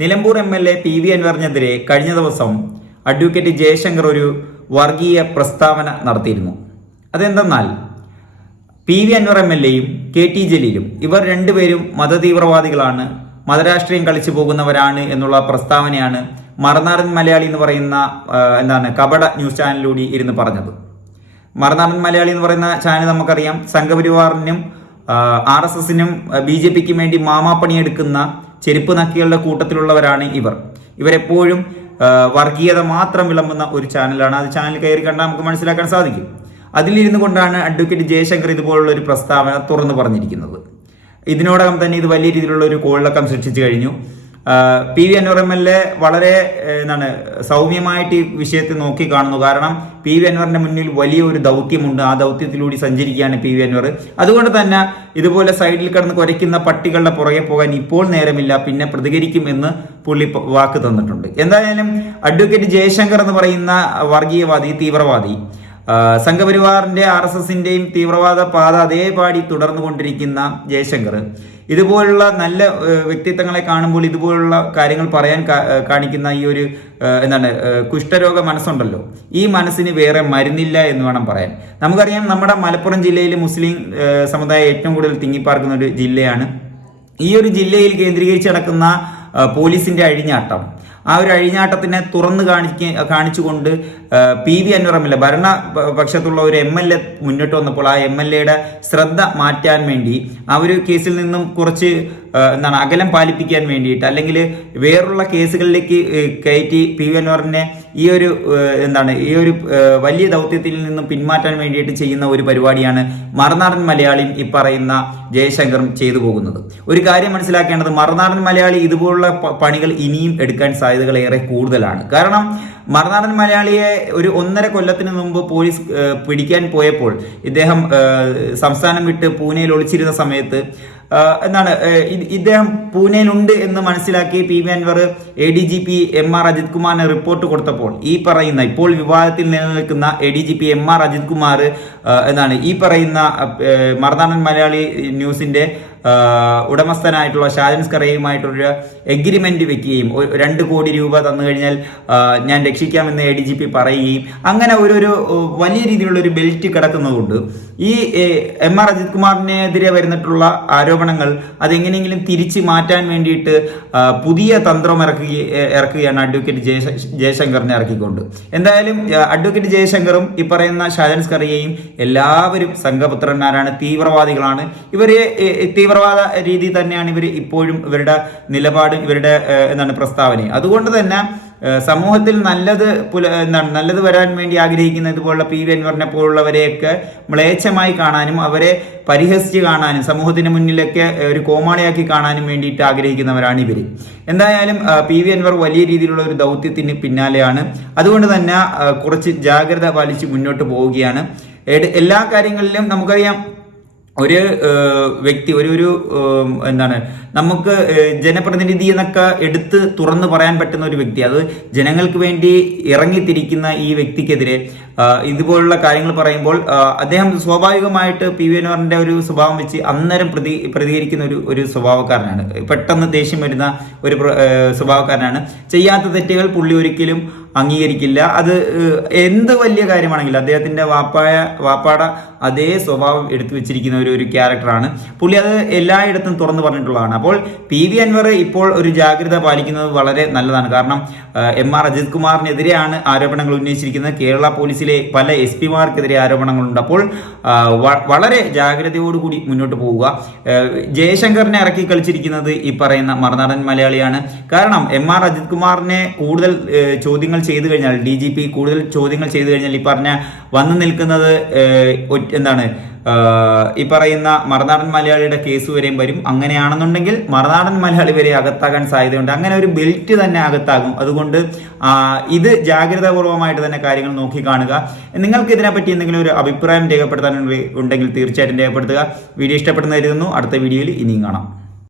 Nilambur M L A P V അൻവറിനെതിരെ കഴിഞ്ഞ ദിവസം advocate Jayashankar ഒരു വർഗീയ പ്രസ്താവന നടത്തിയിരുന്നു. അതെന്തെന്നാൽ P V Anvar M L എയും കെ ടി ജലീലും ഇവർ രണ്ടുപേരും മതതീവ്രവാദികളാണ് മതരാഷ്ട്രീയം കളിച്ചു പോകുന്നവരാണ് എന്നുള്ള പ്രസ്താവനയാണ് മറുനാടൻ മലയാളി എന്ന് പറയുന്ന എന്താണ് കപട ന്യൂസ് ചാനലിലൂടെ ഇരുന്ന് പറഞ്ഞത്. മറുനാടൻ മലയാളി എന്ന് പറയുന്ന ചാനൽ നമുക്കറിയാം. സംഘപരിവാറിനും ആർ എസ് എസിനും ബി ജെ പിക്കും വേണ്ടി മാമാപ്പണിയെടുക്കുന്ന ചെരുപ്പ് നക്കികളുടെ കൂട്ടത്തിലുള്ളവരാണ് ഇവർ. ഇവരെപ്പോഴും വർഗീയത മാത്രം വിളമ്പുന്ന ഒരു ചാനലാണ്. അത് ചാനൽ കയറി കണ്ടാൽ നമുക്ക് മനസ്സിലാക്കാൻ സാധിക്കും. അതിലിരുന്നു കൊണ്ടാണ് അഡ്വക്കേറ്റ് ജയശങ്കർ ഇതുപോലുള്ള ഒരു പ്രസ്താവന തുറന്നു പറഞ്ഞിരിക്കുന്നത്. ഇതിനോടകം തന്നെ ഇത് വലിയ രീതിയിലുള്ള ഒരു കോളിളക്കം സൃഷ്ടിച്ചു കഴിഞ്ഞു. P V Anvar M L A വളരെ എന്താണ് സൗമ്യമായിട്ട് ഈ വിഷയത്തെ നോക്കി കാണുന്നു. കാരണം പി വി അൻവറിന്റെ മുന്നിൽ വലിയ ഒരു ദൗത്യമുണ്ട്. ആ ദൗത്യത്തിലൂടെ സഞ്ചരിക്കുകയാണ് പി വി അൻവർ. അതുകൊണ്ട് തന്നെ ഇതുപോലെ സൈഡിൽ കിടന്ന് കുരയ്ക്കുന്ന പട്ടികളുടെ പുറകെ പോകാൻ ഇപ്പോൾ നേരമില്ല. പിന്നെ പ്രതികരിക്കും എന്ന് പുള്ളി വാക്ക് തന്നിട്ടുണ്ട്. എന്തായാലും അഡ്വക്കേറ്റ് ജയശങ്കർ എന്ന് പറയുന്ന വർഗീയവാദി തീവ്രവാദി സംഘപരിവാറിന്റെ ആർ എസ് എസിന്റെയും തീവ്രവാദ പാത അതേപാടി തുടർന്നുകൊണ്ടിരിക്കുന്ന ജയശങ്കർ. ഇതുപോലുള്ള നല്ല വ്യക്തിത്വങ്ങളെ കാണുമ്പോൾ ഇതുപോലുള്ള കാര്യങ്ങൾ പറയാൻ കാണിക്കുന്ന ഈ ഒരു എന്താണ് കുഷ്ഠരോഗ മനസ്സുണ്ടല്ലോ. ഈ മനസ്സിന് വേറെ മരുന്നില്ല എന്ന് വേണം പറയാൻ. നമുക്കറിയാം നമ്മുടെ മലപ്പുറം ജില്ലയിൽ മുസ്ലിം സമുദായം ഏറ്റവും കൂടുതൽ തിങ്ങിപ്പാർക്കുന്ന ഒരു ജില്ലയാണ്. ഈ ഒരു ജില്ലയിൽ കേന്ദ്രീകരിച്ച് നടക്കുന്ന പോലീസിന്റെ അഴിഞ്ഞാട്ടം. ആ ഒരു അഴിഞ്ഞാട്ടത്തിനെ തുറന്നു കാണിക്ക കാണിച്ചുകൊണ്ട് പി വി അൻവറമില്ല ഭരണ പക്ഷത്തുള്ള ഒരു എം എൽ എ മുന്നോട്ട് വന്നപ്പോൾ ആ എം എൽ എയുടെ ശ്രദ്ധ മാറ്റാൻ വേണ്ടി ആ ഒരു കേസിൽ നിന്നും കുറച്ച് എന്താണ് അകലം പാലിപ്പിക്കാൻ വേണ്ടിയിട്ട് അല്ലെങ്കിൽ വേറുള്ള കേസുകളിലേക്ക് കയറ്റി പി വി അൻവറിനെ ഈ ഒരു എന്താണ് ഈ ഒരു വലിയ ദൗത്യത്തിൽ നിന്നും പിന്മാറ്റാൻ വേണ്ടിയിട്ട് ചെയ്യുന്ന ഒരു പരിപാടിയാണ് മറുനാടൻ മലയാളിയും ഈ പറയുന്ന ജയശങ്കറും ചെയ്തു പോകുന്നത്. ഒരു കാര്യം മനസ്സിലാക്കേണ്ടത് മറുനാടൻ മലയാളി ഇതുപോലുള്ള പണികൾ ഇനിയും എടുക്കാൻ സാധ്യതകൾ ഏറെ കൂടുതലാണ്. കാരണം മറുനാടൻ മലയാളിയെ ഒരു ഒന്നര കൊല്ലത്തിന് മുമ്പ് പോലീസ് പിടിക്കാൻ പോയപ്പോൾ ഇദ്ദേഹം സംസ്ഥാനം വിട്ട് പൂനെയിൽ ഒളിച്ചിരുന്ന സമയത്ത് എന്താണ് ഇദ്ദേഹം പൂനെയിലുണ്ട് എന്ന് മനസ്സിലാക്കി P V Anvar A D G P M R Ajith കുമാറിന് റിപ്പോർട്ട് കൊടുത്തപ്പോൾ ഈ പറയുന്ന ഇപ്പോൾ വിവാദത്തിൽ നിലനിൽക്കുന്ന A D G P M R Ajith Kumar എന്നാണ് ഈ പറയുന്ന മറുനാടൻ മലയാളി ന്യൂസിന്റെ ഉടമസ്ഥനായിട്ടുള്ള ഷാജൻസ് കറയുമായിട്ടൊരു എഗ്രിമെന്റ് വെക്കുകയും രണ്ട് കോടി രൂപ തന്നു കഴിഞ്ഞാൽ ഞാൻ രക്ഷിക്കാമെന്ന് എ ഡി ജി പി പറയുകയും അങ്ങനെ ഒരു വലിയ രീതിയിലുള്ള ഒരു ബെൽറ്റ് കിടക്കുന്നതുകൊണ്ട് ഈ എം ആർ അജിത് കുമാറിനെതിരെ വരുന്നിട്ടുള്ള ആരോപണങ്ങൾ അതെങ്ങനെയെങ്കിലും തിരിച്ച് മാറ്റാൻ വേണ്ടിയിട്ട് പുതിയ തന്ത്രം ഇറക്കുക ഇറക്കുകയാണ് അഡ്വക്കേറ്റ് ജയ ജയശങ്കറിനെ ഇറക്കിക്കൊണ്ട്. എന്തായാലും അഡ്വക്കേറ്റ് ജയശങ്കറും ഈ പറയുന്ന ഷാജൻസ് കറിയയും എല്ലാവരും സംഘപുത്രന്മാരാണ് തീവ്രവാദികളാണ്. ഇവരെ ഏ, തീവ്രവാദ രീതി തന്നെയാണ് ഇവർ ഇപ്പോഴും ഇവരുടെ നിലപാട് ഇവരുടെ എന്താണ് പ്രസ്താവന അതുകൊണ്ട് തന്നെ സമൂഹത്തിൽ നല്ലത് പുല എന്താണ് നല്ലത് വരാൻ വേണ്ടി ആഗ്രഹിക്കുന്ന ഇതുപോലുള്ള പി വി അൻവറിനെ പോലുള്ളവരെയൊക്കെ മ്ലേച്ഛമായി കാണാനും അവരെ പരിഹസിച്ച് കാണാനും സമൂഹത്തിന് മുന്നിലൊക്കെ ഒരു കോമാളിയാക്കി കാണാനും വേണ്ടിയിട്ട് ആഗ്രഹിക്കുന്നവരാണ് ഇവർ എന്തായാലും പി വി അൻവർ വലിയ രീതിയിലുള്ള ഒരു ദൗത്യത്തിന് പിന്നാലെയാണ്. അതുകൊണ്ട് തന്നെ കുറച്ച് ജാഗ്രത പാലിച്ച് മുന്നോട്ട് പോവുകയാണ്. എല്ലാ കാര്യങ്ങളിലും നമുക്കറിയാം ഒരു വ്യക്തി ഒരു ഒരു എന്താണ് നമുക്ക് ജനപ്രതിനിധി എന്നൊക്കെ എടുത്ത് തുറന്നു പറയാൻ പറ്റുന്ന ഒരു വ്യക്തി. അത് ജനങ്ങൾക്ക് വേണ്ടി ഇറങ്ങിത്തിരിക്കുന്ന ഈ വ്യക്തിക്കെതിരെ ഇതുപോലുള്ള കാര്യങ്ങൾ പറയുമ്പോൾ അദ്ദേഹം സ്വാഭാവികമായിട്ട് പി വി അൻവറിന്റെ ഒരു സ്വഭാവം വെച്ച് അന്നേരം പ്രതി പ്രതികരിക്കുന്ന ഒരു ഒരു സ്വഭാവക്കാരനാണ്. പെട്ടെന്ന് ദേഷ്യം വരുന്ന ഒരു സ്വഭാവക്കാരനാണ്. ചെയ്യാത്ത തെറ്റുകൾ പുള്ളി ഒരിക്കലും അംഗീകരിക്കില്ല. അത് എന്ത് വലിയ കാര്യമാണെങ്കിലും അദ്ദേഹത്തിന്റെ വാപ്പായ വാപ്പാട അതേ സ്വഭാവം എടുത്തു വെച്ചിരിക്കുന്ന ഒരു ഒരു ക്യാരക്ടറാണ്. പുള്ളി അത് എല്ലായിടത്തും തുറന്നു പറഞ്ഞിട്ടുള്ളതാണ്. അപ്പോൾ പി വി അൻവർ ഇപ്പോൾ ഒരു ജാഗ്രത പാലിക്കുന്നത് വളരെ നല്ലതാണ്. കാരണം എം ആർ അജിത് കുമാറിനെതിരെയാണ് ആരോപണങ്ങൾ ഉന്നയിച്ചിരിക്കുന്നത്. കേരള പോലീസിലെ പല എസ് പിമാർക്കെതിരെ ആരോപണങ്ങളുണ്ട്. അപ്പോൾ വളരെ ജാഗ്രതയോടുകൂടി മുന്നോട്ട് പോവുക. ജയശങ്കറിനെ ഇറക്കി കളിച്ചിരിക്കുന്നത് ഈ പറയുന്ന മറുനാടൻ മലയാളിയാണ്. കാരണം എം ആർ അജിത് കുമാറിനെ കൂടുതൽ ഏഹ്, ചെയ്തു കഴിഞ്ഞാൽ ഡി ജി പി കൂടുതൽ ചോദ്യങ്ങൾ ചെയ്തു കഴിഞ്ഞാൽ ഈ പറഞ്ഞ വന്നു നിൽക്കുന്നത് എന്താണ് ഈ പറയുന്ന മറുനാടൻ മലയാളിയുടെ കേസ് വരെയും വരും. അങ്ങനെയാണെന്നുണ്ടെങ്കിൽ മറുനാടൻ മലയാളി വരെ അകത്താകാൻ സാധ്യതയുണ്ട്. അങ്ങനെ ഒരു ബെൽറ്റ് തന്നെ അകത്താകും. അതുകൊണ്ട് ഇത് ജാഗ്രതാപൂർവമായിട്ട് തന്നെ കാര്യങ്ങൾ നോക്കി കാണുക. നിങ്ങൾക്ക് ഇതിനെപ്പറ്റി എന്തെങ്കിലും ഒരു അഭിപ്രായം രേഖപ്പെടുത്താൻ ഉണ്ടെങ്കിൽ തീർച്ചയായിട്ടും രേഖപ്പെടുത്തുക. വീഡിയോ ഇഷ്ടപ്പെടുന്ന കരുതുന്നു. അടുത്ത വീഡിയോയിൽ ഇനിയും കാണാം.